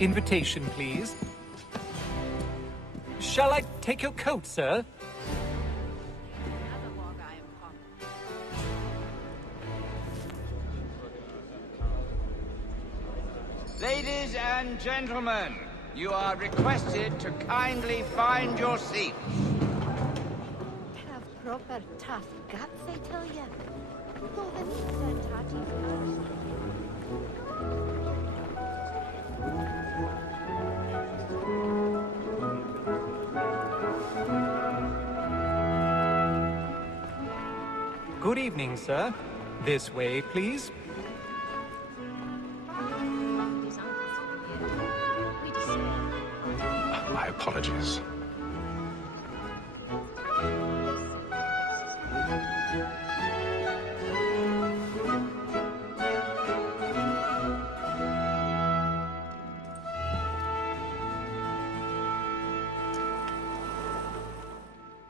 Invitation, please. Shall I take your coat, sir? Ladies and gentlemen, you are requested to kindly find your seats. Have proper tough guts, I tell ya. Though the meats are tatty first. Good evening, sir. This way, please. My apologies.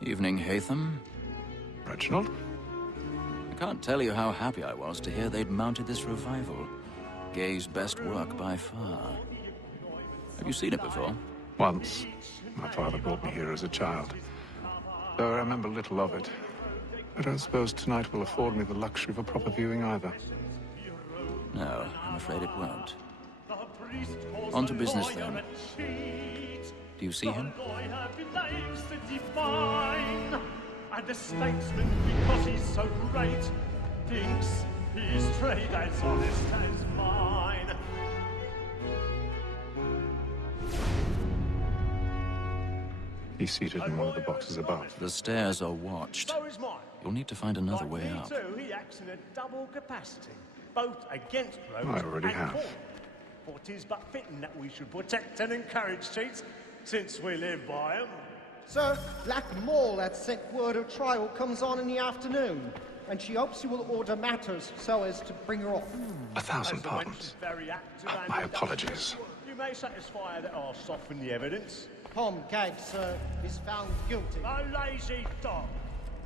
Evening, Haytham. Reginald? I can't tell you how happy I was to hear they'd mounted this revival. Gay's best work by far. Have you seen it before? Once. My father brought me here as a child. Though I remember little of it. I don't suppose tonight will afford me the luxury of a proper viewing either. No, I'm afraid it won't. On to business, then. Do you see him? And the statesman, because he's so great, thinks his trade as honest as mine. He's seated in one of the boxes above. The stairs are watched. So is mine. You'll need to find another way Like up. me too, he acts in a double capacity, both against roads I already and have. for. For 'tis but fitting that we should protect and encourage cheats, since we live by 'em. Sir, Black Mole had sent word her trial comes on in the afternoon, and she hopes you will order matters so as to bring her off. 1,000 As the wench pardons. is very active and My industrious, apologies. You may satisfy that I'll soften the evidence. Tom Gag, sir, is found guilty. A lazy dog.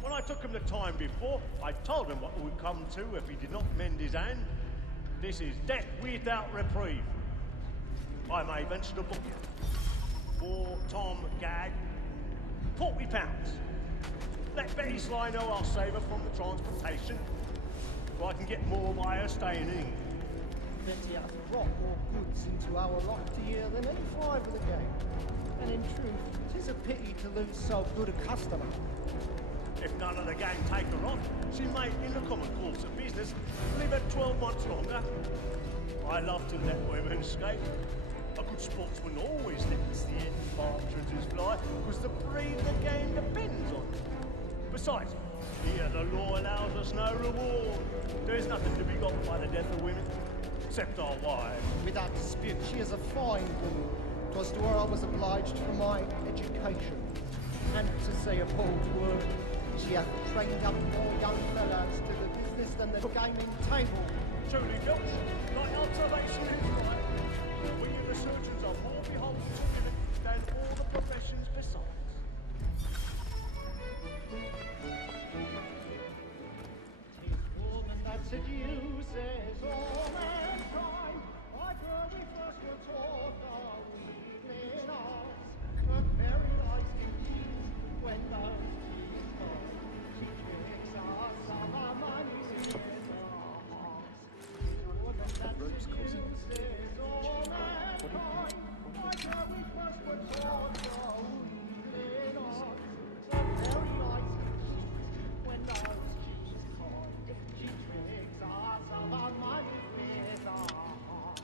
When I took him the time before, I told him what would come to if he did not mend his hand. This is death without reprieve. I may venture to book you. For Tom Gag, £40. Let Betty Sly know I'll save her from the transportation, so I can get more by her staying in. Betty hath brought more goods into our lofty year than any five of the game. And in truth, 'tis a pity to lose so good a customer. If none of the gang take her on, she may, in the common course of business, live her 12 months longer. I love to let women skate. A good sportsman always lets the end partridges fly, because the breed of the game depends on it. Besides, here the law allows us no reward. There is nothing to be got by the death of women, except our wives. Without dispute, she is a fine woman. 'Twas to her I was obliged for my education. And to say a bold word, she hath trained up more young fellows to the business than the gaming table. Truly, Filch, my observation is right. We give the surgeons are more beholden to women than all the professions besides. Tis woman that seduces all mankind. Like her we first were taught the weakling arts. But very lies can cheat when those cheats come. She tricks us of our money with her hearts. Woman that seduces all mankind. Like her we first were taught the weakling arts. But very lies can cheat when those cheats come. She tricks us of our money with her hearts.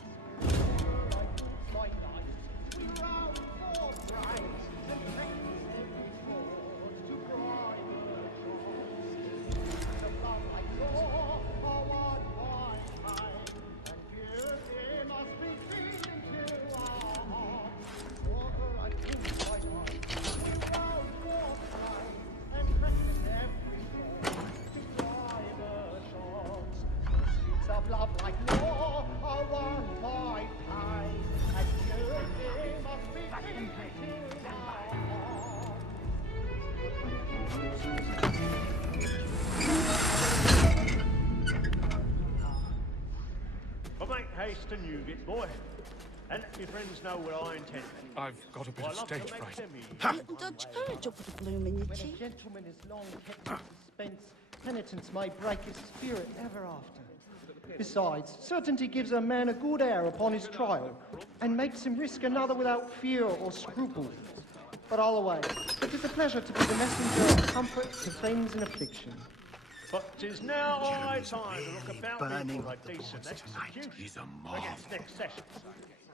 Like night, we round for praise and practice every sport to private jobs. The love like law are one by time, and beauty must be feeding to our hearts. Water like food by night, we round for praise and practice every sport to private jobs. Pursuits of love like law are won by time, and beauty must be feeding to our hearts. But make haste and you get boy. and let my friends know what I intend. I've got a bit I of love to stage make fright. them easy. Little Dodge courage up with a bloom in your When a cheek. gentleman is long kept in suspense, penitence may break his spirit ever after. Besides, certainty gives a man a good air upon his trial, and makes him risk another without fear or scruple. But all away, it is a pleasure to be the messenger of comfort to friends in affliction. But 'tis now high time to look about me for a decent execution against next session.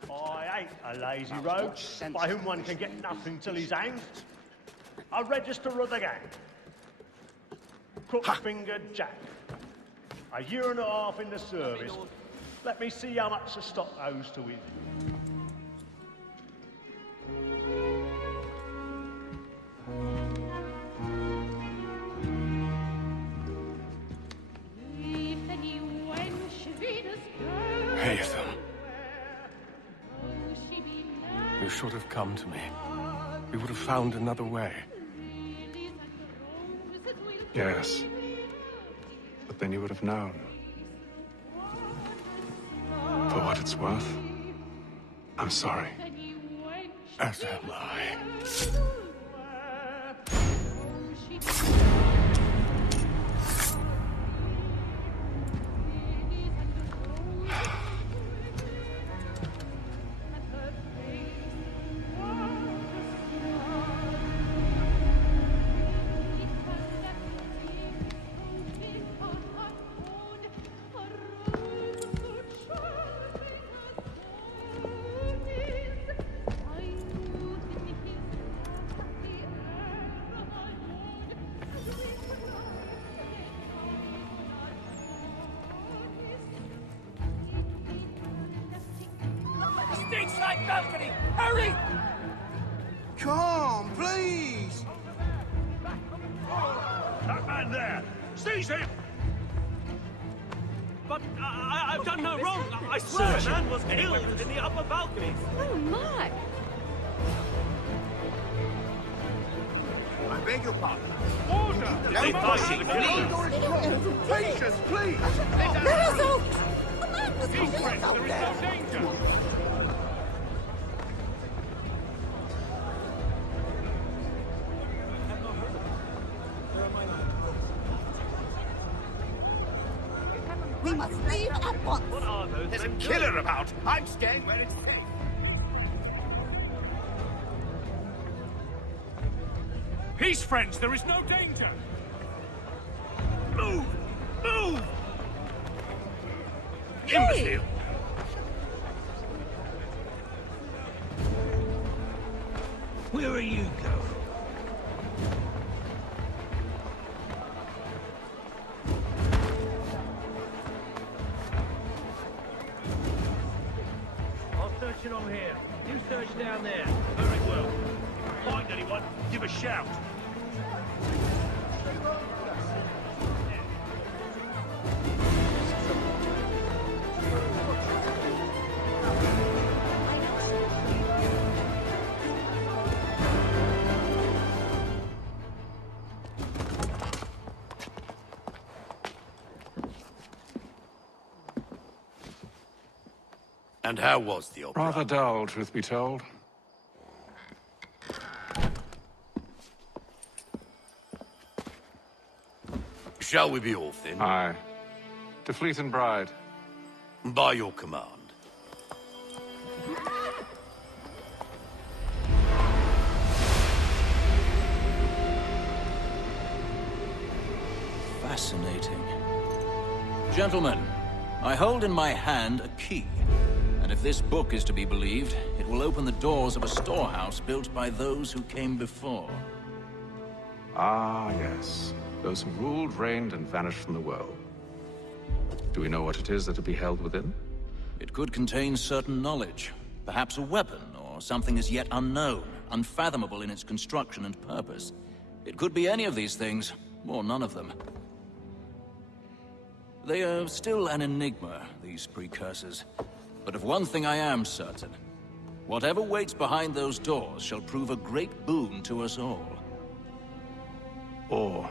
I ain't a lazy rogue by whom one can get nothing till he's hanged. A register of the gang. Crook-fingered Jack. A year and a half in the service. Let me see how much the stock owes to him. Haytham. You should have come to me. We would have found another way. Yes. But then you would have known. For what it's worth, I'm sorry. As am I. Stage side balcony! Hurry! Come, please! That man there! Seize him! But I've done no wrong. I swear a man was killed in the upper balcony. Oh, my. I beg your pardon. Order! No pushing, please! Patience, please! Lorenzo! The man was Peace, killed friends, out there is there! no danger! We must leave at once! What are those? There's a killer about! I'm staying where it's safe. Peace, friends. There is no danger. Move! Move! Imbecile. Where are you going? I'll search along here. You search down there. Very well. Find anyone, give a shout. And how was the opera? Rather dull, truth be told. Shall we be off then? Aye. To Fleet and Bride. By your command. Fascinating. Gentlemen, I hold in my hand a key. And if this book is to be believed, it will open the doors of a storehouse built by those who came before. Ah, yes. Those who ruled, reigned, and vanished from the world. Do we know what it is that will be held within? It could contain certain knowledge. Perhaps a weapon, or something as yet unknown, unfathomable in its construction and purpose. It could be any of these things, or none of them. They are still an enigma, these precursors. But of one thing I am certain. Whatever waits behind those doors shall prove a great boon to us all. Or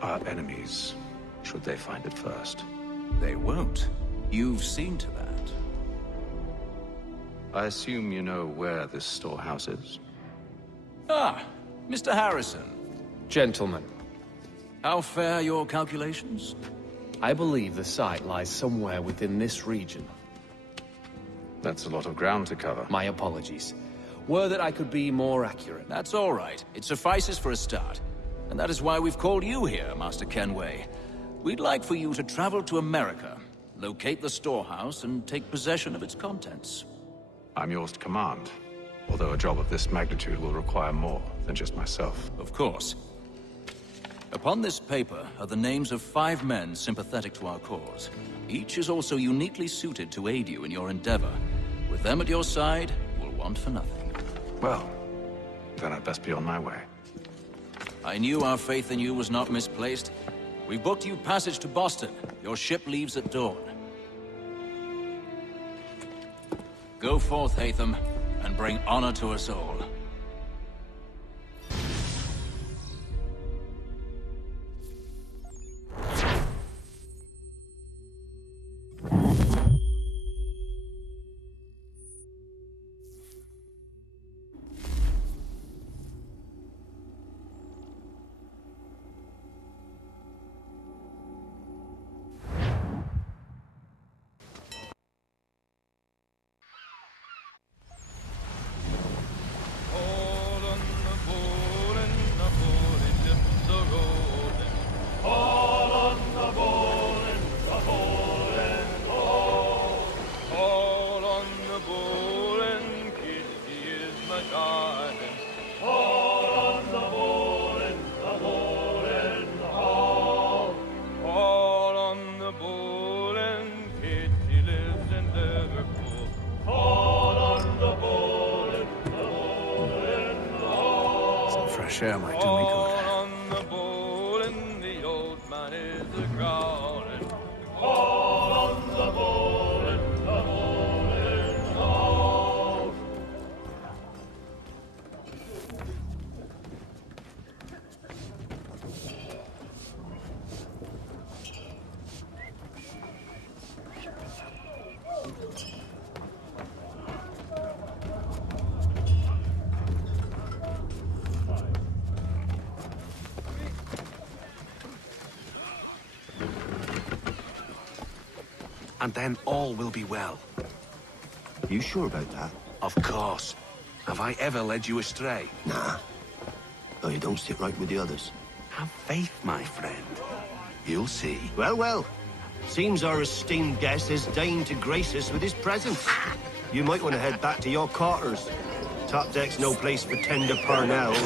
our enemies, should they find it first. They won't. You've seen to that. I assume you know where this storehouse is? Ah, Mr. Harrison. Gentlemen, How fare your calculations? I believe the site lies somewhere within this region. That's a lot of ground to cover. My apologies. Were that I could be more accurate. That's all right. It suffices for a start. And that is why we've called you here, Master Kenway. We'd like for you to travel to America, locate the storehouse, and take possession of its contents. I'm yours to command, although a job of this magnitude will require more than just myself. Of course. Upon this paper are the names of 5 men sympathetic to our cause. Each is also uniquely suited to aid you in your endeavor. With them at your side, you will want for nothing. Well, then I'd best be on my way. I knew our faith in you was not misplaced. We've booked you passage to Boston. Your ship leaves at dawn. Go forth, Hatham, and bring honor to us all. Fresh air might do me good. And then all will be well. You sure about that? Of course. Have I ever led you astray? Nah. Oh, you don't sit right with the others. Have faith, my friend. You'll see. Well, well. Seems our esteemed guest has deigned to grace us with his presence. You might want to head back to your quarters. Top deck's no place for tender Parnells.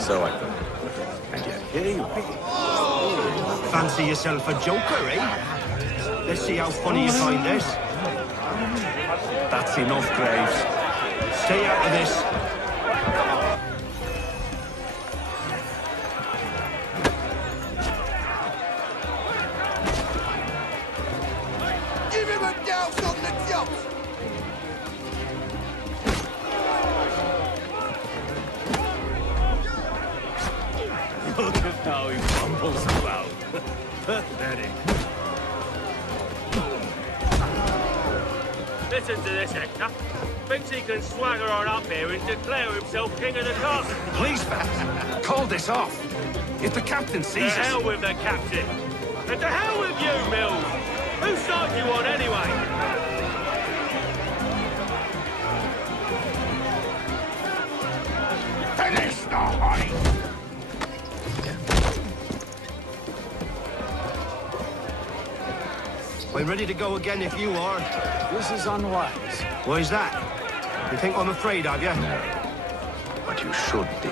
So I thought. And yet here you are. Fancy yourself a joker, eh? Let's see how funny you find this. That's enough, Graves. Stay out of this. Give him a douse on the jump! Look at how he fumbles about. Pathetic. Listen to this, Hector. Thinks he can swagger on up here and declare himself king of the castle. Please, Beth, call this off. If the captain sees us... To hell with the captain. And to hell with you, Mills. Whose side you on, anyway? Finish the honey! I'm ready to go again if you are. This is unwise. Why is that? You think I'm afraid of you? No. But you should be.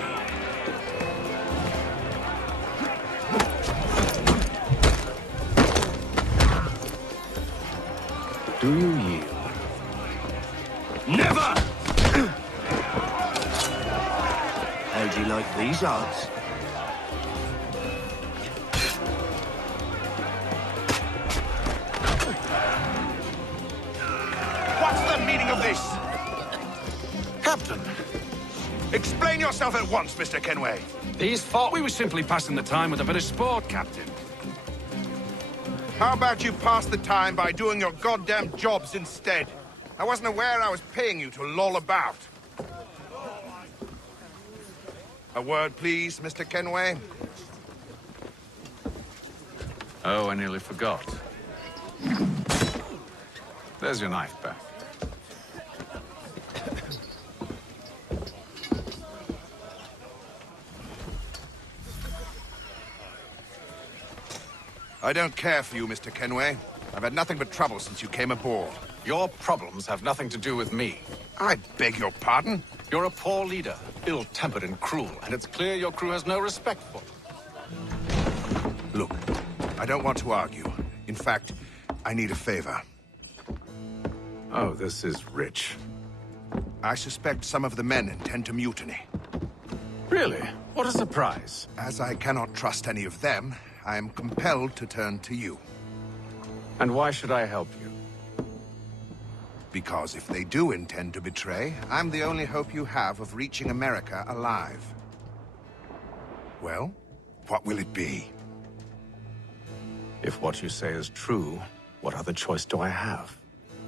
Do you yield? Never! How'd you like these odds? What's the meaning of this? Captain, Explain yourself at once, Mr. Kenway. these thought we were simply passing the time with a bit of sport, Captain. How about you pass the time by doing your goddamn jobs instead? I wasn't aware I was paying you to loll about. A word, please, Mr. Kenway. Oh, I nearly forgot. There's your knife back. I don't care for you, Mr. Kenway. I've had nothing but trouble since you came aboard. Your problems have nothing to do with me. I beg your pardon? You're a poor leader, ill-tempered and cruel, and it's clear your crew has no respect for you. Look, I don't want to argue. In fact, I need a favor. Oh, this is rich. I suspect some of the men intend to mutiny. Really? What a surprise. As I cannot trust any of them, I am compelled to turn to you. And why should I help you? Because if they do intend to betray, I'm the only hope you have of reaching America alive. Well, what will it be? If what you say is true, what other choice do I have?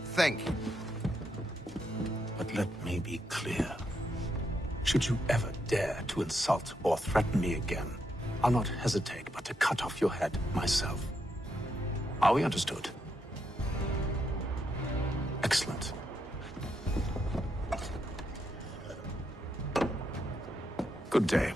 Thank you. But let me be clear. Should you ever dare to insult or threaten me again, I'll not hesitate but to cut off your head myself. Are we understood? Excellent. Good day.